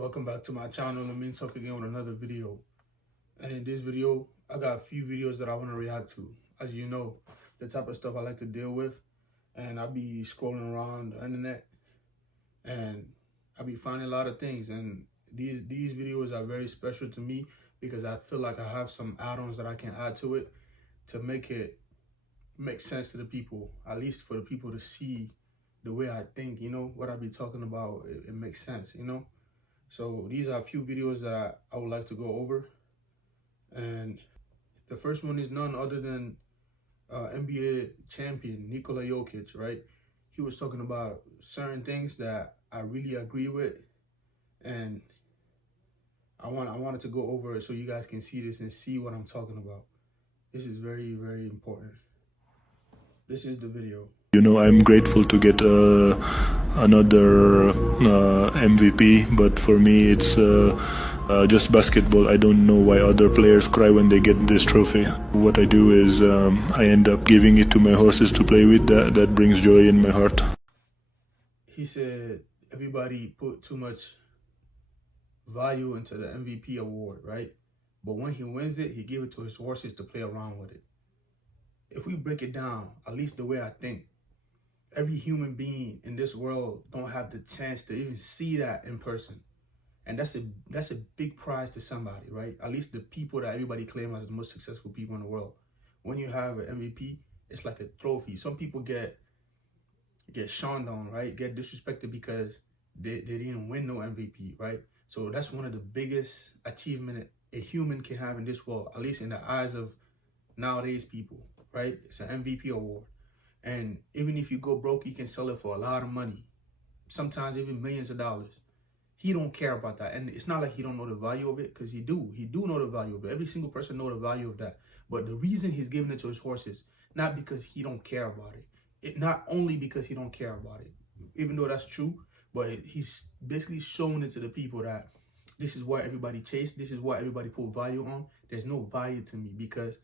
Welcome back to my channel. I'm in talk again with another video. And in this video, I got a few videos that I want to react to. As you know, the type of stuff I like to deal with. And I'll be scrolling around the internet and I'll be finding a lot of things. And these videos are very special to me because I feel like I have some add-ons that I can add to it to make it make sense to the people, at least for the people to see the way I think, what I be talking about, it makes sense, So these are a few videos that I would like to go over. And the first one is none other than NBA champion Nikola Jokic, right? He was talking about certain things that I really agree with. And I wanted to go over it so you guys can see this and see what I'm talking about. This is very, very important. This is the video. I'm grateful to get another MVP, but for me it's just basketball. I don't know why other players cry when they get this trophy. What I do is I end up giving it to my horses to play with. That brings joy in my heart. He said everybody put too much value into the MVP award, right? But when he wins it, he gave it to his horses to play around with it. If we break it down, at least the way I think, every human being in this world don't have the chance to even see that in person. And that's a big prize to somebody, right? At least the people that everybody claims as the most successful people in the world. When you have an MVP, it's like a trophy. Some people get shunned on, right? Get disrespected because they didn't win no MVP, right? So that's one of the biggest achievement a human can have in this world, at least in the eyes of nowadays people, right? It's an MVP award. And even if you go broke, you can sell it for a lot of money, sometimes even millions of dollars. He don't care about that. And it's not like he don't know the value of it, because he do know the value of it. Every single person know the value of that. But the reason he's giving it to his horses, not because he don't care about it. Not only because he don't care about it, even though that's true, but he's basically showing it to the people that this is what everybody chase. This is what everybody put value on. There's no value to me because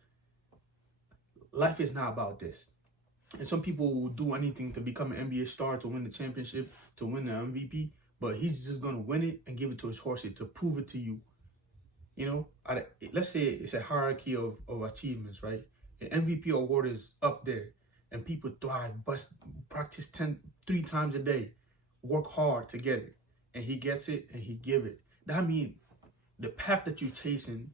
life is not about this. And some people will do anything to become an NBA star, to win the championship, to win the MVP, but he's just going to win it and give it to his horses to prove it to you. Let's say it's a hierarchy of achievements, right? An MVP award is up there and people thrive, practice 3 times a day, work hard to get it. And he gets it and he give it. That means the path that you're chasing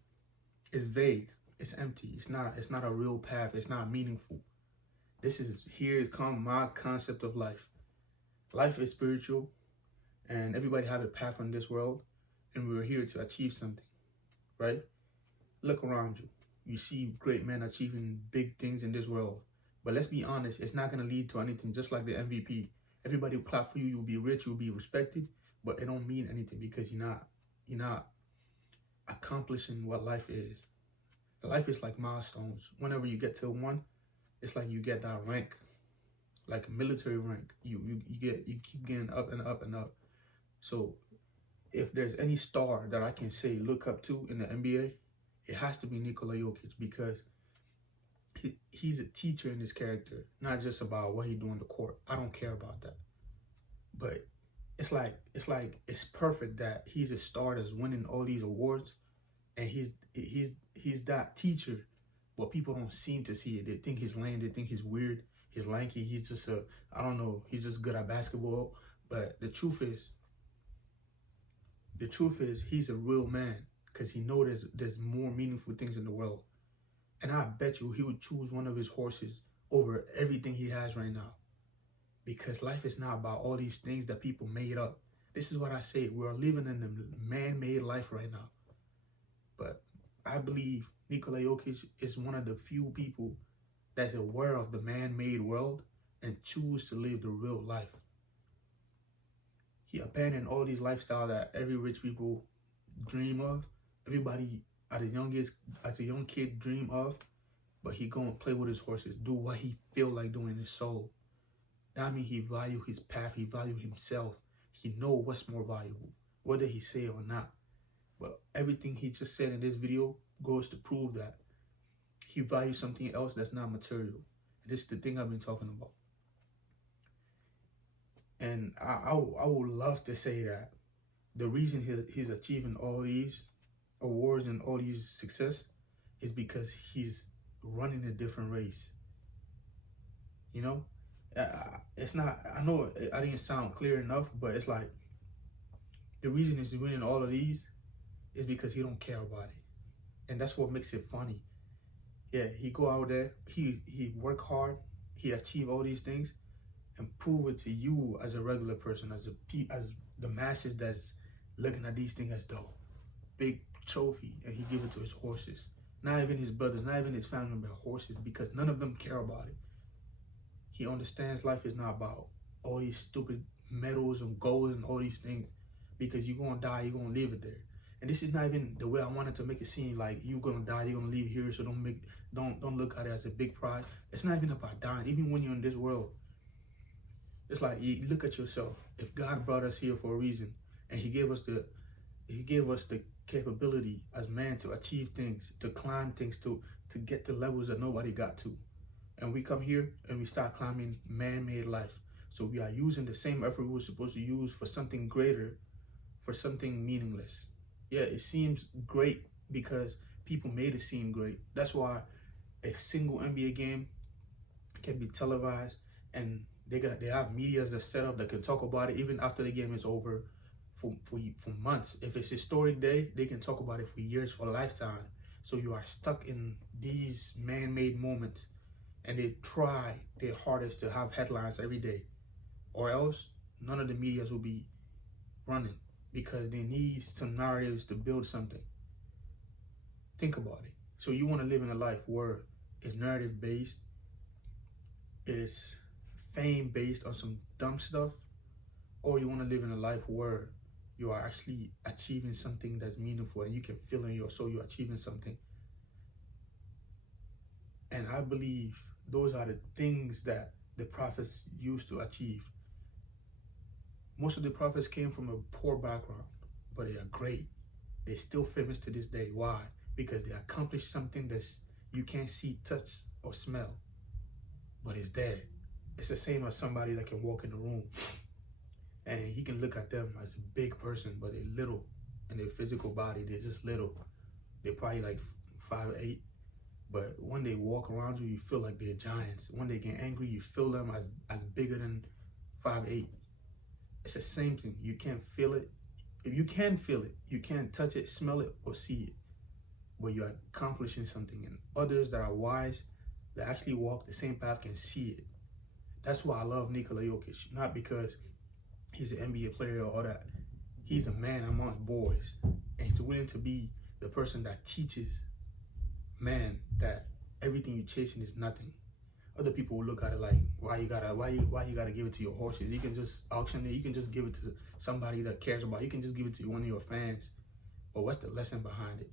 is vague. It's empty. It's not a real path. It's not meaningful. Here comes my concept of life. Life is spiritual, and everybody have a path in this world, and we're here to achieve something, right? Look around you. You see great men achieving big things in this world. But let's be honest, it's not going to lead to anything, just like the MVP. Everybody will clap for you. You'll be rich. You'll be respected, but it don't mean anything because you're not accomplishing what life is. Life is like milestones. Whenever you get to one, it's like you get that rank, like a military rank. You keep getting up and up and up. So if there's any star that I can say look up to in the NBA, it has to be Nikola Jokic, because he's a teacher in his character, not just about what he do on the court. I don't care about that. But it's perfect that he's a star that's winning all these awards, and he's that teacher. But people don't seem to see it. They think he's lame. They think he's weird. He's lanky. He's just I don't know. He's just good at basketball. But the truth is he's a real man, because he knows there's more meaningful things in the world. And I bet you he would choose one of his horses over everything he has right now. Because life is not about all these things that people made up. This is what I say. We're living in a man-made life right now. But I believe Nikola Jokic is one of the few people that's aware of the man-made world and choose to live the real life. He abandoned all these lifestyles that every rich people dream of. Everybody as a young kid dream of. But he go and play with his horses, do what he feel like doing in his soul. That means he value his path, he value himself. He know what's more valuable, whether he say it or not. But everything he just said in this video goes to prove that he values something else that's not material. This is the thing I've been talking about. And I would love to say that The reason he's achieving all these awards and all these success is because he's running a different race. You know, it's not. I know I didn't sound clear enough, but it's like the reason he's winning all of these is because he don't care about it, and that's what makes it funny. Yeah, he go out there, he work hard, he achieve all these things, and prove it to you as a regular person, as the masses that's looking at these things as the big trophy, and he give it to his horses. Not even his brothers, not even his family, but horses, because none of them care about it. He understands life is not about all these stupid medals and gold and all these things, because you're gonna die, you're gonna leave it there. And this is not even the way I wanted to make it seem, like you're gonna die, you're gonna leave here, so don't look at it as a big prize. It's not even about dying. Even when you're in this world, it's like you look at yourself. If God brought us here for a reason, and He gave us the capability as man to achieve things, to climb things, to get to levels that nobody got to, and we come here and we start climbing man-made life. So we are using the same effort we were supposed to use for something greater, for something meaningless. Yeah, it seems great because people made it seem great. That's why a single NBA game can be televised, and they have medias that set up that can talk about it even after the game is over for months. If it's a historic day, they can talk about it for years, for a lifetime. So you are stuck in these man-made moments, and they try their hardest to have headlines every day, or else none of the medias will be running, because they need some narratives to build something. Think about it. So you want to live in a life where it's narrative based, it's fame based on some dumb stuff, or you want to live in a life where you are actually achieving something that's meaningful and you can feel in your soul you're achieving something. And I believe those are the things that the prophets used to achieve. Most of the prophets came from a poor background, but they are great. They're still famous to this day. Why? Because they accomplished something that's you can't see, touch, or smell, but it's there. It's the same as somebody that can walk in the room and he can look at them as a big person, but they're little in their physical body. They're just little. They're probably like 5'8", but when they walk around you, you feel like they're giants. When they get angry, you feel them as bigger than 5'8". It's the same thing. You can't feel it. If you can feel it, you can't touch it, smell it, or see it. But you're accomplishing something. And others that are wise, that actually walk the same path, can see it. That's why I love Nikola Jokic. Not because he's an NBA player or all that. He's a man amongst boys. And he's willing to be the person that teaches man that everything you're chasing is nothing. Other people will look at it like, why you gotta give it to your horses? You can just auction it. You can just give it to somebody that cares about it. You can just give it to one of your fans. But what's the lesson behind it?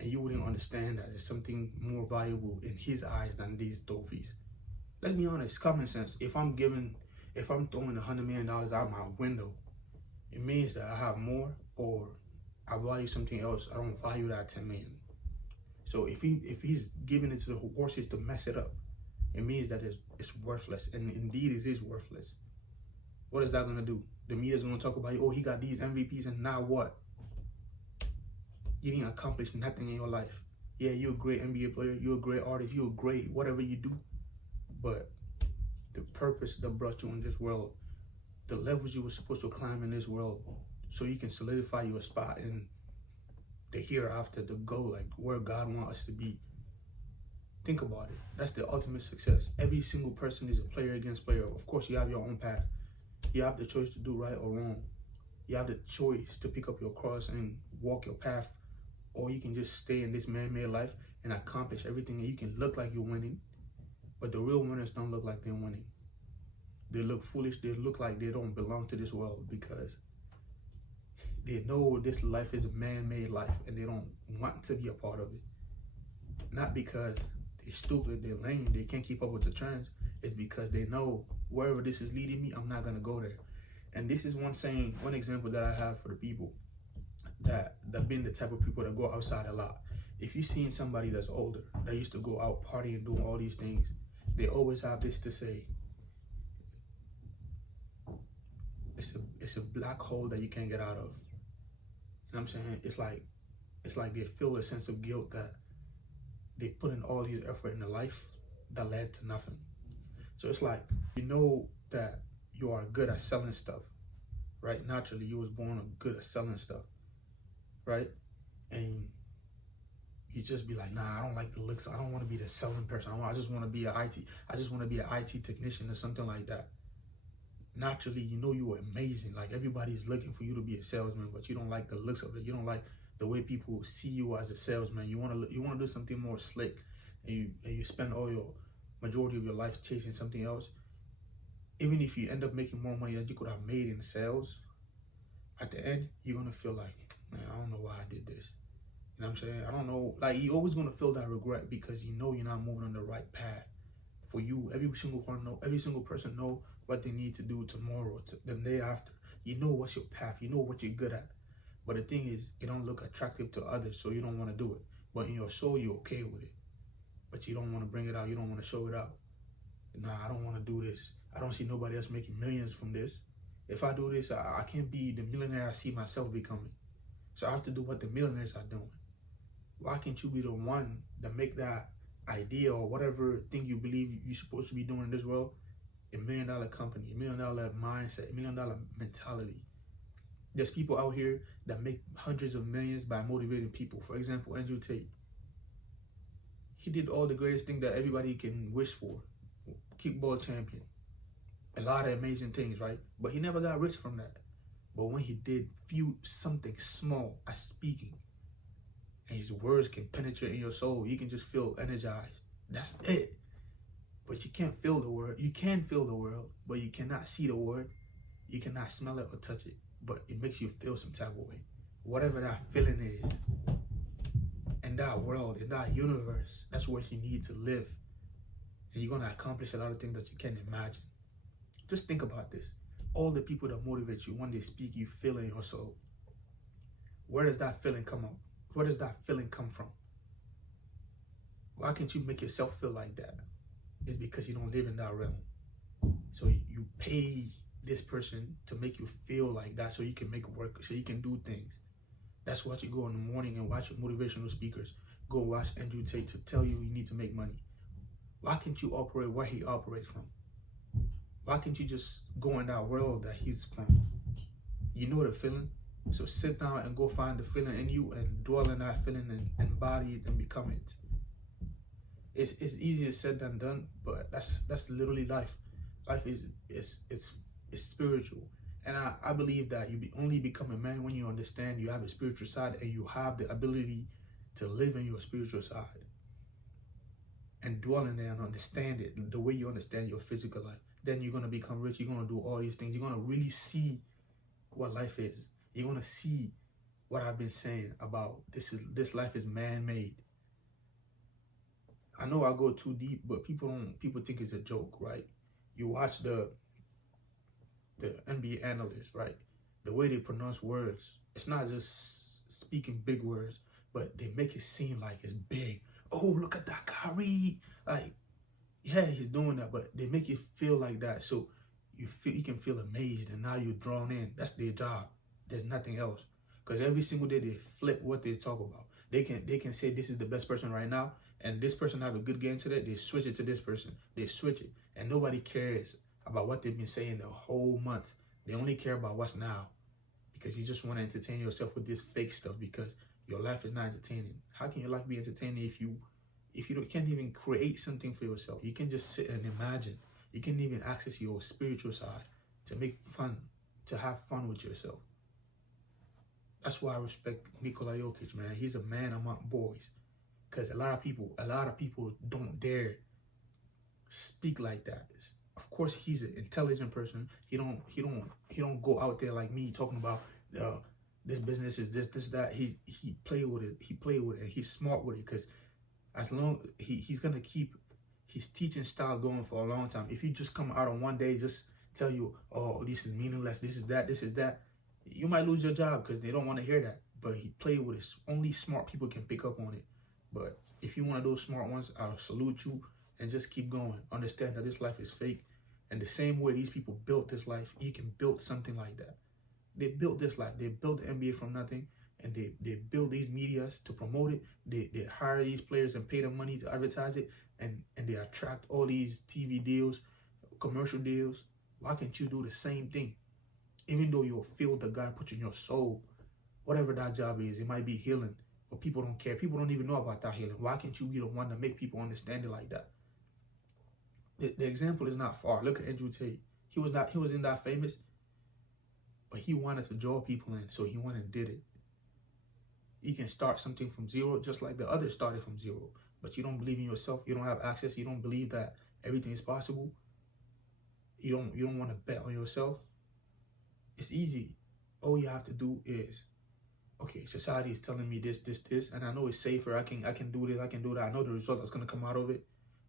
And you wouldn't understand that there's something more valuable in his eyes than these trophies. Let's be honest, common sense. If I'm throwing $100 million out my window, it means that I have more, or I value something else. I don't value that 10 million. So if he's giving it to the horses to mess it up, it means that it's worthless, and indeed it is worthless. What is that gonna do? The media's gonna talk about, oh, he got these MVPs, and now what? You didn't accomplish nothing in your life. Yeah, you're a great NBA player, you're a great artist, you're a great whatever you do, but the purpose that brought you in this world, the levels you were supposed to climb in this world, so you can solidify your spot in the hereafter, the goal, like where God wants us to be. Think about it. That's the ultimate success. Every single person is a player against player. Of course, you have your own path. You have the choice to do right or wrong. You have the choice to pick up your cross and walk your path, or you can just stay in this man-made life and accomplish everything, and you can look like you're winning, but the real winners don't look like they're winning. They look foolish. They look like they don't belong to this world, because they know this life is a man-made life and they don't want to be a part of it. Not because they're stupid, they're lame, they can't keep up with the trends. It's because they know wherever this is leading me, I'm not gonna go there. And this is one example that I have for the people that been the type of people that go outside a lot. If you've seen somebody that's older, that used to go out partying, doing all these things, they always have this to say: it's a black hole that you can't get out of. You know what I'm saying? It's like they feel a sense of guilt that they put in all these effort in their life that led to nothing. So it's like, you know that you are good at selling stuff, right? Naturally, you was born good at selling stuff, right? And you just be like, nah, I don't like the looks. I don't want to be the selling person. I just want to be I just want to be an IT technician or something like that. Naturally, you know you are amazing. Like everybody's looking for you to be a salesman, but you don't like the looks of it. You don't like the way people see you as a salesman. You want to do something more slick, and you spend all your majority of your life chasing something else. Even if you end up making more money than you could have made in sales, at the end you're gonna feel like, man, I don't know why I did this. You know what I'm saying? I don't know. Like, you're always gonna feel that regret because you know you're not moving on the right path. For you, every single person know what they need to do tomorrow, the day after. You know what's your path. You know what you're good at. But the thing is, it don't look attractive to others, so you don't want to do it. But in your soul, you're okay with it. But you don't want to bring it out. You don't want to show it out. Nah, I don't want to do this. I don't see nobody else making millions from this. If I do this, I can't be the millionaire I see myself becoming. So I have to do what the millionaires are doing. Why can't you be the one that make that idea or whatever thing you believe you're supposed to be doing in this world $1 million company, $1 million mindset, $1 million mentality? There's people out here that make hundreds of millions by motivating people. For example, Andrew Tate. He did all the greatest thing that everybody can wish for. Kickball champion. A lot of amazing things, right? But he never got rich from that. But when he did something small as speaking, and his words can penetrate in your soul, you can just feel energized. That's it. But you can't feel the word. You can feel the world, but you cannot see the word. You cannot smell it or touch it. But it makes you feel some type of way. Whatever that feeling is, in that world, in that universe, that's what you need to live. And you're going to accomplish a lot of things that you can't imagine. Just think about this. All the people that motivate you, when they speak, you feel it in your soul. Where does that feeling come up? Where does that feeling come from? Why can't you make yourself feel like that? It's because you don't live in that realm. So you pay this person to make you feel like that so you can make it work, so you can do things. That's why you go in the morning and watch motivational speakers. Go watch Andrew Tate to tell you need to make money. Why can't you operate where he operates from? Why can't you just go in that world that he's from? You know the feeling. So sit down and go find the feeling in you and dwell in that feeling and embody it and become it. It's easier said than done, but that's literally life. Life is spiritual. And I believe that you only become a man when you understand you have a spiritual side and you have the ability to live in your spiritual side and dwell in there and understand it the way you understand your physical life. Then you're going to become rich. You're going to do all these things. You're going to really see what life is. You're going to see what I've been saying about this life is man-made. I know I go too deep, but people think it's a joke, right? You watch the NBA analysts, right? The way they pronounce words, it's not just speaking big words, but they make it seem like it's big. Oh, look at that Kyrie. Like, yeah, he's doing that, but they make you feel like that. So you can feel amazed, and now you're drawn in. That's their job. There's nothing else. Because every single day they flip what they talk about. They can say this is the best person right now, and this person have a good game today. They switch it to this person. They switch it, and nobody cares about what they've been saying the whole month. They only care about what's now, because you just want to entertain yourself with this fake stuff because your life is not entertaining. How can your life be entertaining if you can't even create something for yourself? You can just sit and imagine. You can't even access your spiritual side to make fun, to have fun with yourself. That's why I respect Nikola Jokic, man. He's a man among boys. Because a lot of people don't dare speak like that. Of course, he's an intelligent person. He don't go out there like me talking about this business is this, that. He play with it. He play with it, and he's smart with it. Because as long he's gonna keep his teaching style going for a long time. If you just come out on one day, just tell you, oh, this is meaningless, this is that, you might lose your job because they don't want to hear that. But he played with it. Only smart people can pick up on it. But if you're one of those smart ones, I'll salute you and just keep going. Understand that this life is fake. And the same way these people built this life, you can build something like that. They built this life. They built the NBA from nothing. and they build these medias to promote it. They hire these players and pay them money to advertise it, and they attract all these TV deals, commercial deals. Why can't you do the same thing? Even though you're a field that God put in your soul, whatever that job is, it might be healing, but people don't care. People don't even know about that healing. Why can't you be the one to make people understand it like that? The example is not far. Look at Andrew Tate. He wasn't that famous, but he wanted to draw people in, so he went and did it. You can start something from zero, just like the others started from zero. But you don't believe in yourself. You don't have access. You don't believe that everything is possible. You don't want to bet on yourself. It's easy. All you have to do is, okay, society is telling me this, and I know it's safer. I can do this, I can do that. I know the result that's gonna come out of it,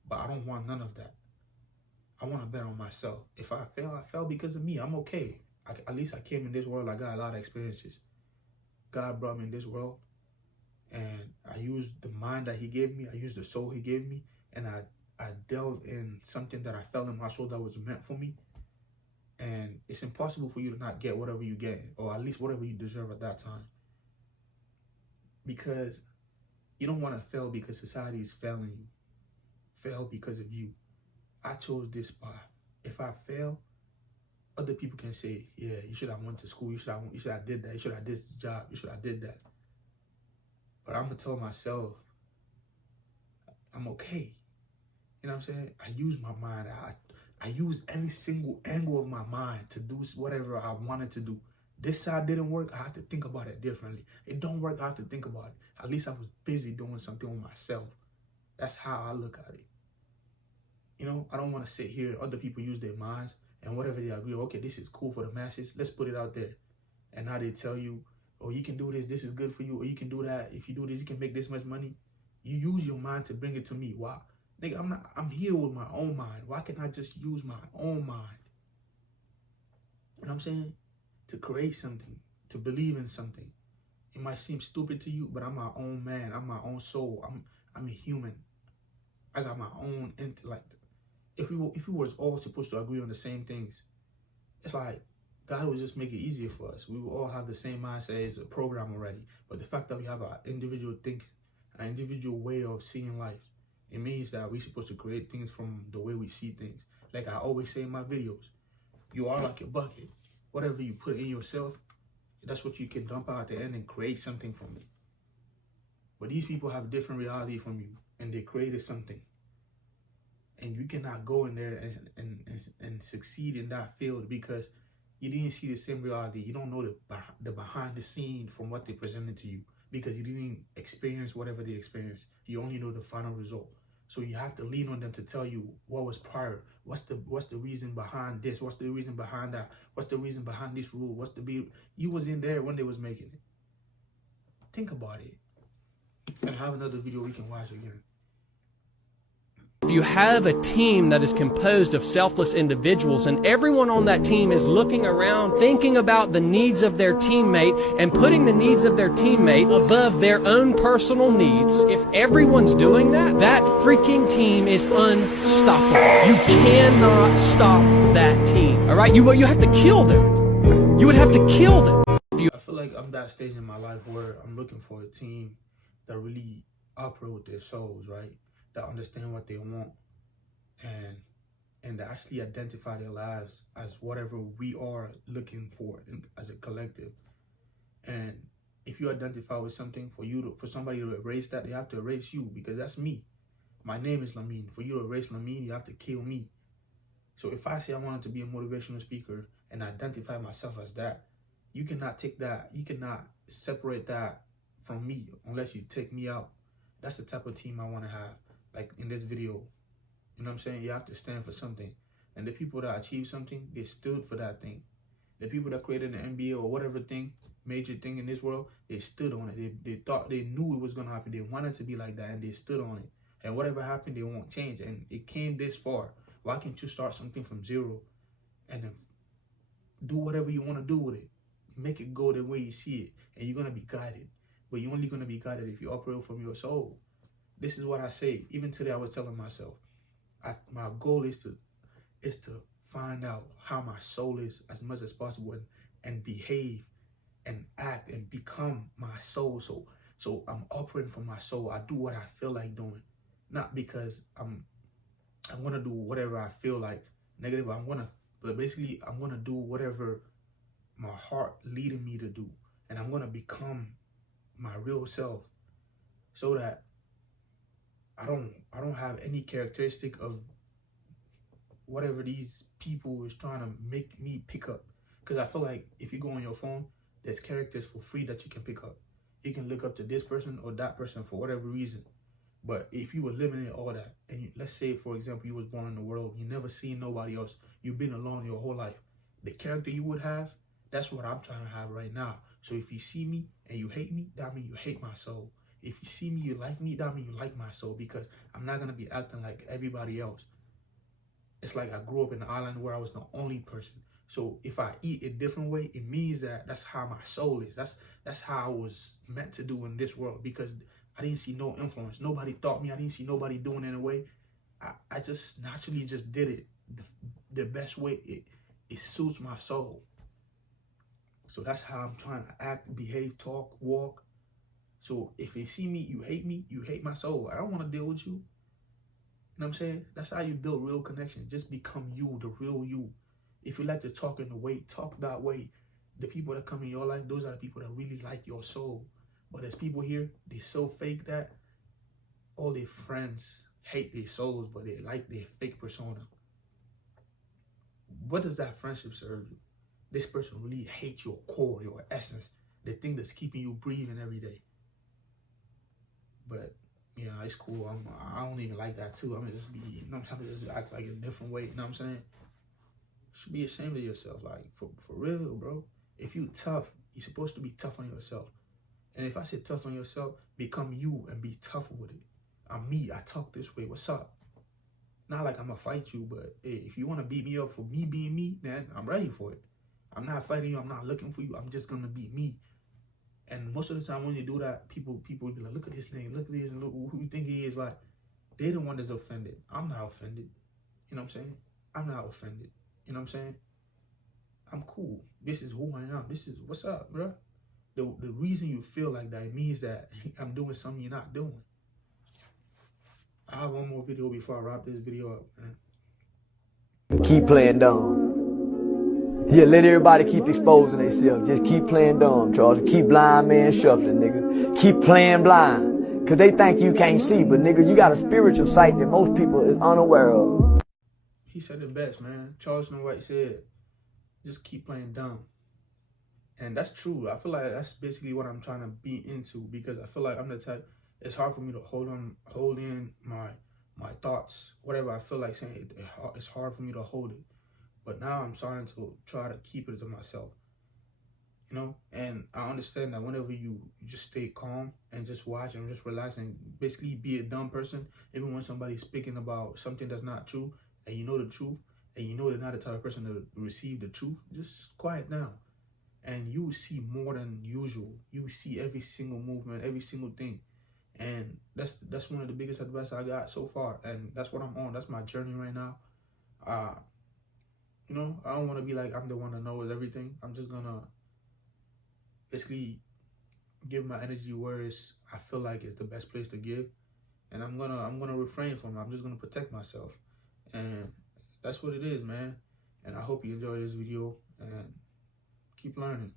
but I don't want none of that. I want to bet on myself. If I fail, I fell because of me. I'm okay. At least I came in this world. I got a lot of experiences. God brought me in this world, and I used the mind that He gave me. I used the soul He gave me, and I delved in something that I felt in my soul that was meant for me. And it's impossible for you to not get whatever you get, or at least whatever you deserve at that time. Because you don't want to fail because society is failing you. Fail because of you. I chose this path. If I fail, other people can say, yeah, you should have went to school. You should have did that. You should have did this job. You should have did that. But I'm going to tell myself, I'm okay. You know what I'm saying? I use my mind. I use every single angle of my mind to do whatever I wanted to do. This side didn't work. I have to think about it differently. It don't work. I have to think about it. At least I was busy doing something with myself. That's how I look at it. You know, I don't want to sit here. Other people use their minds and whatever they agree. Okay, this is cool for the masses. Let's put it out there. And now they tell you, oh, you can do this. This is good for you. Or you can do that. If you do this, you can make this much money. You use your mind to bring it to me. Why? Nigga, I'm here with my own mind. Why can't I just use my own mind? You know what I'm saying? To create something, to believe in something. It might seem stupid to you, but I'm my own man. I'm my own soul. I'm a human. I got my own intellect. If we was all supposed to agree on the same things, it's like God would just make it easier for us. We will all have the same mindset. It's a program already. But the fact that we have an individual thinking, an individual way of seeing life, it means that we're supposed to create things from the way we see things. Like I always say in my videos, you are like a bucket. Whatever you put in yourself, that's what you can dump out at the end and create something from it. But these people have different reality from you, and they created something. And you cannot go in there and succeed in that field because you didn't see the same reality. You don't know the behind the scene from what they presented to you because you didn't experience whatever they experienced. You only know the final result. So you have to lean on them to tell you what was prior. What's the reason behind this? What's the reason behind that? What's the reason behind this rule? You was in there when they was making it. Think about it. And have another video we can watch again. If you have a team that is composed of selfless individuals and everyone on that team is looking around, thinking about the needs of their teammate and putting the needs of their teammate above their own personal needs, if everyone's doing that, that freaking team is unstoppable. You cannot stop that team. All right? You have to kill them. You would have to kill them. I feel like I'm that stage in my life where I'm looking for a team that really operate with their souls, right? That understand what they want and to actually identify their lives as whatever we are looking for as a collective. And if you identify with something, for somebody to erase that, they have to erase you because that's me. My name is Lamine. For you to erase Lamine, you have to kill me. So if I say I wanted to be a motivational speaker and identify myself as that, you cannot take that, you cannot separate that from me unless you take me out. That's the type of team I want to have. Like in this video, you know what I'm saying? You have to stand for something. And the people that achieve something, they stood for that thing. The people that created the NBA or whatever thing, major thing in this world, they stood on it. They thought, they knew it was going to happen. They wanted to be like that and they stood on it. And whatever happened, they won't change. And it came this far. Why can't you start something from zero and then do whatever you want to do with it? Make it go the way you see it. And you're going to be guided. But you're only going to be guided if you operate from your soul. This is what I say. Even today, I was telling myself, my goal is to find out how my soul is as much as possible and behave and act and become my soul. So I'm operating from my soul. I do what I feel like doing, not because I'm gonna do whatever I feel like negative. But basically I'm gonna do whatever my heart leading me to do, and I'm gonna become my real self, so that I don't have any characteristic of whatever these people is trying to make me pick up. Because I feel like if you go on your phone, there's characters for free that you can pick up. You can look up to this person or that person for whatever reason. But if you eliminate all that, and let's say, for example, you was born in the world, you never seen nobody else, you've been alone your whole life, the character you would have, that's what I'm trying to have right now. So if you see me and you hate me, that means you hate my soul. If you see me, you like me, that means you like my soul, because I'm not going to be acting like everybody else. It's like I grew up in an island where I was the only person. So if I eat a different way, it means that that's how my soul is. That's how I was meant to do in this world, because I didn't see no influence. Nobody taught me. I didn't see nobody doing it in a way. I just naturally just did it the best way. It suits my soul. So that's how I'm trying to act, behave, talk, walk. So if you see me, you hate my soul. I don't want to deal with you. You know what I'm saying? That's how you build real connection. Just become you, the real you. If you like to talk in the way, talk that way. The people that come in your life, those are the people that really like your soul. But there's people here, they so fake that all their friends hate their souls, but they like their fake persona. What does that friendship serve you? This person really hates your core, your essence, the thing that's keeping you breathing every day. But yeah, it's cool. I don't even like that too. I'm gonna just be, you know, I'm gonna just act like a different way. You know what I'm saying? You should be ashamed of yourself, like for real, bro. If you tough, you're supposed to be tough on yourself. And if I say tough on yourself, become you and be tough with it. I'm me. I talk this way. What's up? Not like I'm gonna fight you, but hey, if you want to beat me up for me being me, then I'm ready for it. I'm not fighting you. I'm not looking for you. I'm just gonna be me. And most of the time when you do that, people will be like, look at this nigga, look at this, look who you think he is. Like, they the one that's offended. I'm not offended. You know what I'm saying? I'm not offended. You know what I'm saying? I'm cool. This is who I am. This is what's up, bro. The reason you feel like that, it means that I'm doing something you're not doing. I have one more video before I wrap this video up, man. Keep playing dumb. Yeah, let everybody keep exposing themselves. Just keep playing dumb, Charles. Keep blind man shuffling, nigga. Keep playing blind. Cause they think you can't see, but nigga, you got a spiritual sight that most people is unaware of. He said it best, man. Charles White said, just keep playing dumb. And that's true. I feel like that's basically what I'm trying to be into, because I feel like I'm the type, it's hard for me to hold in my thoughts, whatever I feel like saying, it's hard for me to hold it. But now I'm starting to try to keep it to myself, you know? And I understand that whenever you just stay calm and just watch and just relax and basically be a dumb person, even when somebody's speaking about something that's not true and you know the truth and you know they're not the type of person to receive the truth, just quiet down. And you will see more than usual. You will see every single movement, every single thing. And that's one of the biggest advice I got so far. And that's what I'm on. That's my journey right now. You know, I don't want to be like I'm the one that knows everything. I'm just gonna basically give my energy where I feel like it's the best place to give. And I'm gonna refrain from it. I'm just gonna protect myself. And that's what it is, man. And I hope you enjoyed this video and keep learning.